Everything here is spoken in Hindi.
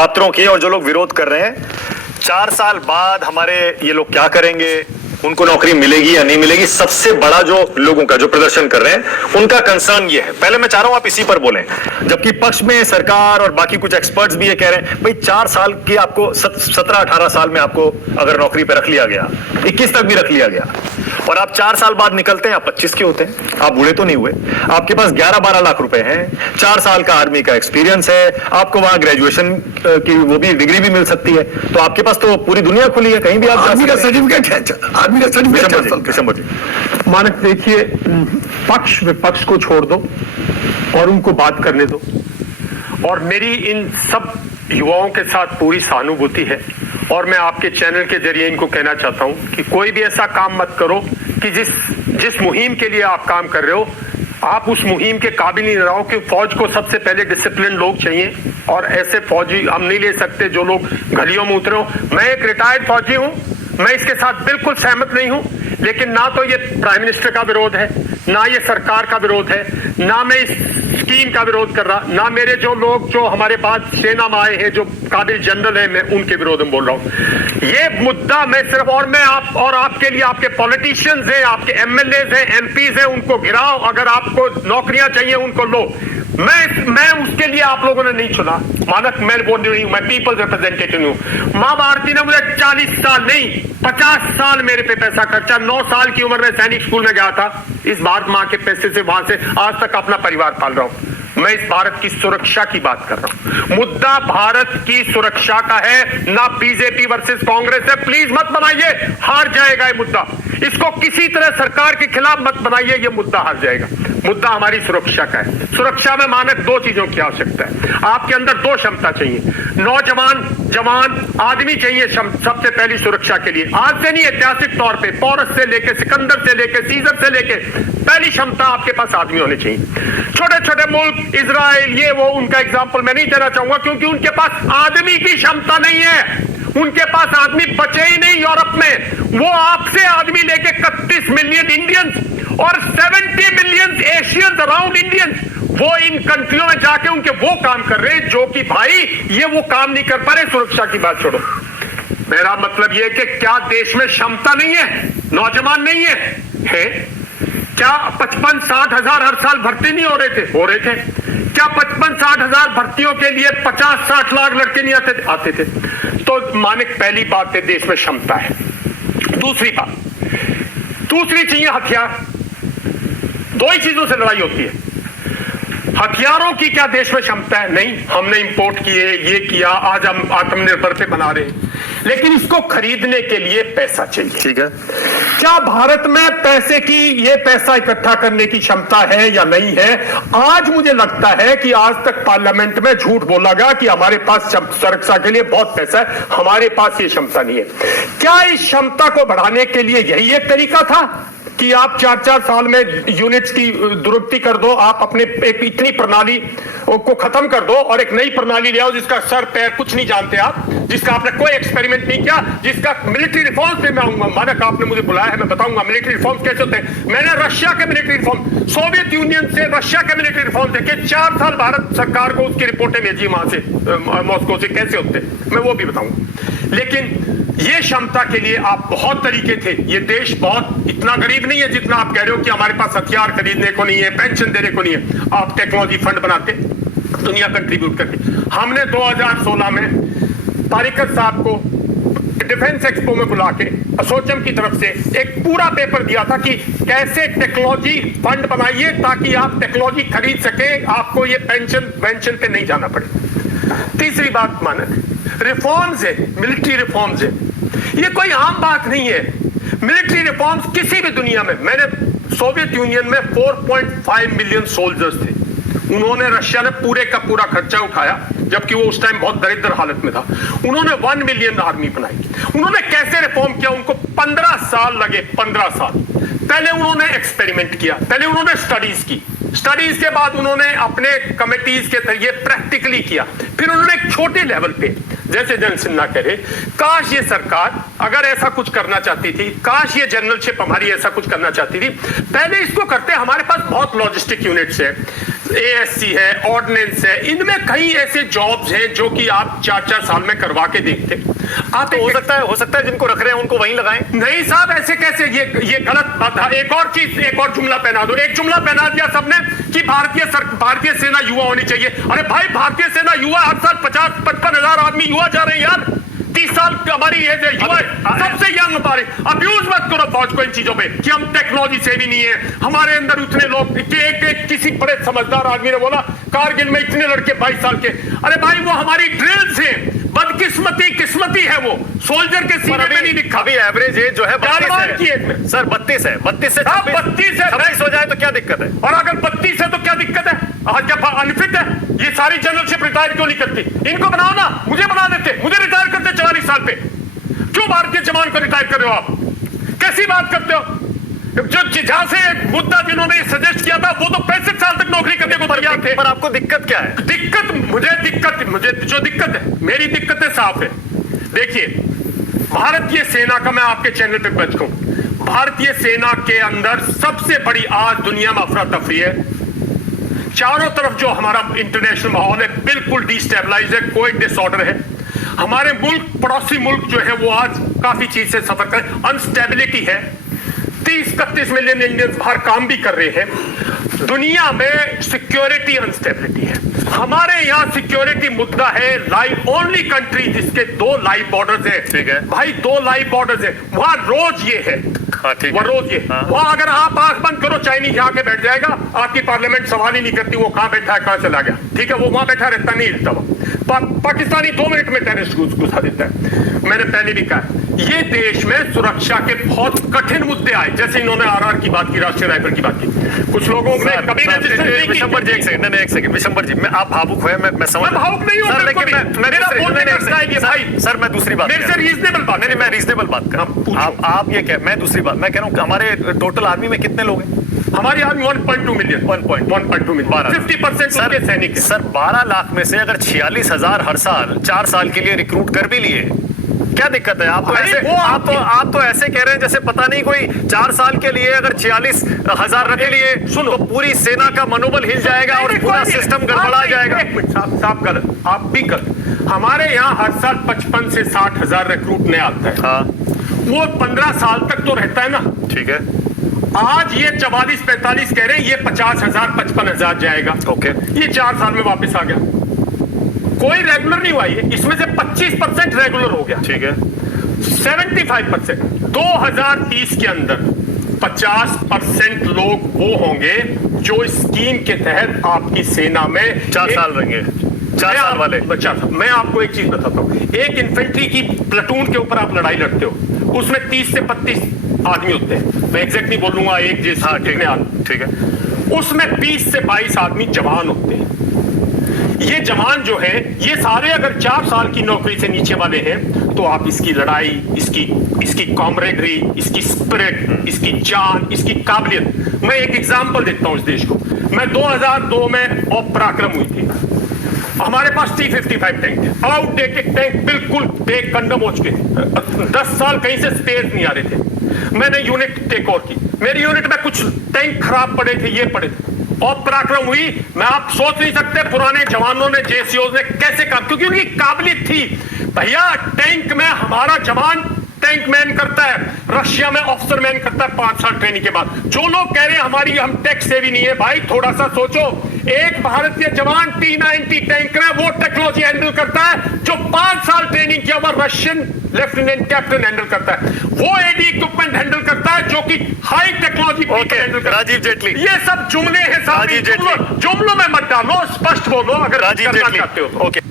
छात्रों की, और जो लोग विरोध कर रहे हैं 4 साल बाद हमारे ये लोग क्या करेंगे, उनको नौकरी मिलेगी या नहीं मिलेगी, सबसे बड़ा जो लोगों का जो प्रदर्शन कर रहे हैं उनका कंसर्न ये है। पहले मैं चाह रहा हूं आप इसी पर बोलें, जबकि पक्ष में सरकार और बाकी कुछ एक्सपर्ट्स भी ये कह रहे हैं भाई 4 साल की आपको 17-18 साल में आपको अगर नौकरी पे रख लिया गया, 21 तक भी रख लिया गया, और आप 4 साल बाद निकलते हैं, आप 25 के होते हैं, आप बूढ़े तो नहीं हुए, आपके पास 11-12 लाख रुपए हैं, 4 साल का आर्मी का एक्सपीरियंस है, आपको वहां ग्रेजुएशन की वो भी डिग्री भी मिल सकती है, तो आपके पास तो पूरी दुनिया खुली है, कहीं भी आप आर्मी का सर्टिफिकेट है, आर्मी का सर्टिफिकेट। दिसंबर जी मानक देखिए, पक्ष विपक्ष को छोड़ दो और उनको बात करने दो, और मेरी इन सब युवाओं के साथ पूरी सहानुभूति है, और मैं आपके चैनल के जरिए इनको कहना चाहता हूं कि कोई भी ऐसा काम मत करो कि जिस मुहिम के लिए आप काम कर रहे हो आप उस मुहिम के काबिल नहीं रहो, कि फौज को सबसे पहले डिसिप्लिन लोग चाहिए, और ऐसे फौजी हम नहीं ले सकते जो लोग गलियों में उतरे हो। मैं एक रिटायर्ड फौजी हूं, मैं इसके साथ बिल्कुल सहमत नहीं हूं, लेकिन ना तो ये प्राइम मिनिस्टर का विरोध है, ना ये सरकार का विरोध है, ना मैं इस स्कीम का विरोध कर रहा, ना मेरे जो लोग जो हमारे बाद सेना में आए हैं जो काबिल जनरल है मैं उनके विरोध में बोल रहा हूं। ये मुद्दा मैं सिर्फ मैं आप और आपके लिए, आपके पॉलिटिशियंस हैं, आपके एमएलएज हैं, एमपीज हैं, उनको गिराओ, अगर आपको नौकरियां चाहिए उनको लो। मैं उसके लिए आप लोगों ने नहीं चुना, मानक मैं बोल रही हूं, मैं पीपल रिप्रेजेंटेटिव हूं। मां भारती ने मुझे 40 साल नहीं 50 साल मेरे पे पैसा खर्चा, 9 साल की उम्र में सैनिक स्कूल में गया था, इस भारत मां के पैसे से वहां से आज तक अपना परिवार पाल रहा हूं। मैं इस भारत की सुरक्षा की बात कर रहा हूं, मुद्दा भारत की सुरक्षा का है, ना बीजेपी वर्सेस कांग्रेस है। प्लीज मत बनाइए, हार जाएगा ये मुद्दा, इसको किसी तरह सरकार के खिलाफ मत बनाइए, ये मुद्दा हार जाएगा। मुद्दा हमारी सुरक्षा का है। सुरक्षा में मानक 2 चीजों की आवश्यकता है, आपके अंदर 2 क्षमता चाहिए, नौजवान जवान आदमी चाहिए सबसे पहली सुरक्षा के लिए। आज से नहीं, ऐतिहासिक तौर पे पोरस से लेके सिकंदर से लेके सीजर से लेके पहली क्षमता आपके पास आदमी होने चाहिए। छोटे छोटे मुल्क इजराइल ये वो उनका एग्जाम्पल मैं नहीं देना चाहूंगा, क्योंकि उनके पास आदमी की क्षमता नहीं है, उनके पास आदमी बचे ही नहीं यूरोप में। वो आपसे आदमी लेके 31 मिलियन इंडियंस और 70 मिलियन एशियंस अराउंड इंडियंस, वो इन कंट्रियों में जाके उनके वो काम कर रहे हैं जो कि भाई ये वो काम नहीं कर पा रहे। सुरक्षा की बात छोड़ो, मेरा मतलब ये कि क्या देश में क्षमता नहीं है, नौजवान नहीं है? क्या 55-60 हजार हर साल भर्ती नहीं हो रहे थे? हो रहे थे। क्या 55-60 हजार भर्तियों के लिए 50-60 लाख लड़के नहीं आते थे? तो मानिक पहली बात है, देश में क्षमता है। दूसरी चाहिए हथियार। 2 ही चीजों से लड़ाई होती है। हथियारों की क्या देश में क्षमता है? नहीं, हमने इंपोर्ट किए, ये किया, आज हम आत्मनिर्भर पे बना रहे हैं, लेकिन इसको खरीदने के लिए पैसा चाहिए। ठीक है, क्या भारत में पैसे की, ये पैसा इकट्ठा करने की क्षमता है या नहीं है? आज मुझे लगता है कि आज तक पार्लियामेंट में झूठ बोला गया कि हमारे पास सुरक्षा के लिए बहुत पैसा है, हमारे पास ये क्षमता नहीं है। क्या इस क्षमता को बढ़ाने के लिए यही एक तरीका था कि आप 4-4 साल में यूनिट्स की दुरुस्ती कर दो, आप अपने एक इतनी प्रणाली को खत्म कर दो और एक नई प्रणाली ले आओ जिसका सर पैर कुछ नहीं जानते आप, जिसका आपने कोई एक्सपेरिमेंट नहीं किया, जिसका मिलिट्री रिफॉर्म्स पे मैं आऊंगा। मानक आपने मुझे बुलाया है, मैं बताऊंगा मिलिट्री रिफॉर्म्स कैसे होते हैं। मैंने रशिया के मिलिट्री रिफॉर्म, सोवियत यूनियन से रशिया के मिलिट्री रिफॉर्म देखे, 4 साल भारत सरकार को उसकी रिपोर्टें भेजी वहां से मॉस्को से, कैसे होते मैं वो भी बताऊंगा। लेकिन ये क्षमता के लिए आप बहुत तरीके थे। ये देश बहुत इतना गरीब नहीं है जितना आप कह रहे हो कि हमारे पास हथियार खरीदने को नहीं है, पेंशन देने को नहीं है। आप टेक्नोलॉजी फंड बनाते, दुनिया कंट्रीब्यूट करती। हमने 2016 में पारिकर साहब को डिफेंस एक्सपो में बुला के असोचम की तरफ से एक पूरा पेपर दिया था कि कैसे टेक्नोलॉजी फंड बनाइए ताकि आप टेक्नोलॉजी खरीद सके, आपको ये पेंशन पे नहीं जाना पड़े। तीसरी बात मानक रिफॉर्म्स है, मिलिट्री रिफॉर्म्स है, ये कोई आम बात नहीं है। मिलिट्री रिफॉर्म्स किसी भी दुनिया में, मैंने सोवियत यूनियन में 4.5 मिलियन सोल्जर्स थे, उन्होंने रशिया ने पूरे का पूरा खर्चा उठाया जबकि वो उस टाइम बहुत दरिद्र हालत में था। उन्होंने 1 मिलियन आर्मी बनाई। उन्होंने कैसे रिफॉर्म किया? उनको 15 साल लगे, 15 साल। पहले उन्होंने एक्सपेरिमेंट किया, पहले उन्होंने स्टडीज की, स्टडीज के बाद उन्होंने अपने कमिटीज के जरिए प्रैक्टिकली किया, फिर उन्होंने एक छोटे लेवल पे, जैसे जनरल सिन्हा कह रहे, काश ये सरकार अगर ऐसा कुछ करना चाहती थी, काश ये जनरलशिप हमारी ऐसा कुछ करना चाहती थी, पहले इसको करते। हमारे पास बहुत लॉजिस्टिक यूनिट्स है, ASC है, ऑर्डिनेंस है, इनमें कई ऐसे जॉब्स हैं जो कि आप 4-4 साल में करवा के देखते। आप तो हो सकता है जिनको रख रहे हैं उनको वहीं लगाएं। नहीं साहब, ऐसे कैसे? ये गलत बात है। एक और चीज, एक और जुमला पहना दो। एक जुमला पहना दिया सबने कि भारतीय सेना युवा होनी चाहिए। अरे भाई, भारतीय सेना युवा हर साल 50-55 हजार आदमी युवा जा रहे हैं यार। 30 साल हमारी एज है, युवा सबसे यंग हमारे। अब्यूज मत करो फौज को इन चीजों पे कि हम टेक्नोलॉजी से भी नहीं है। हमारे अंदर उतने लोग, एक किसी बड़े समझदार आदमी ने बोला कारगिल में इतने लड़के 22 साल के। अरे भाई, वो हमारी ड्रिल्स हैं। बदकिस्मती किस्मती है वो, सोल्जर के सीने में नहीं दिखा। अभी एवरेज एज जो है 32 है सर, 32 है। 32 से 26 हो जाए तो क्या दिक्कत है? और अगर 32 है तो क्या दिक्कत है? आज क्या अनफिट है? ये सारी जनरलशिप रिटायर क्यों नहीं करती? इनको बनाओ ना, मुझे बना देते, मुझे रिटायर करते 44 साल पे। क्यों भारतीय जवान को रिटायर कर रहे हो आप? कैसी बात करते हो? जो जहां से मुद्दा जिन्होंने सजेस्ट किया था वो तो 65 साल तक नौकरी करने को तैयार थे। पर आपको दिक्कत क्या है? मुझे जो दिक्कत है, मेरी दिक्कतें साफ है। देखिए, भारतीय सेना का मैं आपके चैनल पे बच कहूं, भारतीय सेना के अंदर सबसे बड़ी आज दुनिया में अफरा तफरी है। चारों तरफ जो हमारा इंटरनेशनल माहौल है बिल्कुल डिस्टेबलाइज है, कोई डिसऑर्डर है। हमारे मुल्क, पड़ोसी मुल्क जो है वो आज काफी चीज से सफर कर, अनस्टेबिलिटी है। 30-31 मिलियन इंडियंस बाहर काम भी कर रहे हैं। दुनिया में सिक्योरिटी अनस्टेबिलिटी है। हमारे यहाँ सिक्योरिटी मुद्दा है। लाइव ओनली कंट्री जिसके 2 लाइव बॉर्डर्स है। ठीक है भाई, 2 लाइव बॉर्डर्स है, वहां रोज ये है। ठीक वो है, रोज ये वहां अगर आप आंख बंद करो, चाइनीज यहाँ के बैठ जाएगा, आपकी पार्लियामेंट सवाल ही नहीं करती वो कहां बैठा है, कहां चला गया। ठीक है, वो वहां बैठा रहता, नहीं हिलता वो। पाकिस्तानी 2 मिनट में टेररिस्ट घुसा देता है। मैंने पहले भी कहा, ये देश में सुरक्षा के बहुत कठिन मुद्दे आए, जैसे इन्होंने RR की बात की, राष्ट्रीय राइफल की बात की। कुछ लोगों ने कभी विशंबर जी, एक सेकंड विशंबर जी, मैं आप भावुक हुए, मैं समझ, भावुक नहीं हूं, लेकिन मैं दूसरी बात, मेरे से रीजनेबल बात, नहीं, मैं रीजनेबल बात कर रहा हूं। आप ये मैं दूसरी बात मैं कह रहा हूं कि हमारे टोटल आर्मी में कितने लोग हैं? हमारी आर्मी 1.2 मिलियन 1.2 मिलियन 50% उनके सैनिक हैं। सर 12 लाख में से अगर 46,000 हर साल 4 साल के लिए रिक्रूट कर भी लिए, क्या दिक्कत है? आप तो ऐसे कह रहे हैं जैसे पता नहीं कोई 4 साल के लिए अगर 46,000 रख लिए, सुनो, तो पूरी सेना का मनोबल हिल जाएगा और पूरा सिस्टम गड़बड़ा जाएगा। एक मिनट साहब, गलत, आप भी गलत। हमारे यहाँ हर साल 55 से 60,000 रिक्रूट नया आता है। हाँ, वो 15 साल तक तो रहता है ना। ठीक है, आज ये 44-45 कह रहे हैं, ये 50,000 55,000 जाएगा। ओके, ये 4 साल में वापस आ गया। कोई रेगुलर नहीं हुआ, ये इसमें से 25% रेगुलर हो गया। ठीक है, 75%। 2030 के अंदर 50% लोग वो होंगे जो इस स्कीम के तहत आपकी सेना में 4 साल रहेंगे। 4 साल वाले। मैं आपको एक चीज बताता हूँ। एक इन्फेंट्री की प्लेटून के ऊपर आप लड़ाई लड़ते हो, उसमें 30 से 32 आदमी होते हैं। मैं एग्जैक्ट नहीं बोलूंगा एक जैसे। हाँ, ठीक है, उसमें 20 से 22 आदमी जवान होते हैं। ये जवान जो है, ये सारे अगर 4 साल की नौकरी से नीचे वाले हैं, तो आप इसकी लड़ाई, इसकी कॉमरेडरी, इसकी स्पिरिट, इसकी जान, इसकी काबिलियत। मैं एक एग्जांपल देता हूं इस देश को। मैं 2002 में पराक्रम हुई थी। हमारे पास T-55 टैंक थे, आउटडेटेड टैंक, बिल्कुल बेकंडम हो चुके थे। 10 साल कहीं से स्पेयर नहीं आ रहे थे। मैंने यूनिट टेक ओवर की। मेरी यूनिट में कुछ टैंक खराब पड़े थे, ये पड़े थे, और पराक्रम हुई। मैं आप सोच नहीं सकते पुराने जवानों ने, JCOs ने कैसे काम, क्योंकि उनकी काबिलियत थी। भैया, टैंक में हमारा जवान टैंक मैन करता है, रशिया में ऑफिसर मैन करता है 5 साल ट्रेनिंग के बाद। जो लोग कह रहे हैं हमारी हम टैक्स से भी नहीं है, भाई थोड़ा सा सोचो। एक भारतीय जवान T-90 टैंक में वो टेक्नोलॉजी हैंडल करता है जो 5 साल ट्रेनिंग किया हुआ रशियन लेफ्टिनेंट कैप्टन हैंडल करता है। वो AD इक्विपमेंट हैंडल करता है जो कि हाई टेक्नोलॉजी हैंडल करता है। राजीव जेटली, ये सब जुमले हैं, राजीव जेटली, जुमलों में मत डालो, स्पष्ट बोलो अगर राजीव करना जेटली चाहते हो तो। ओके।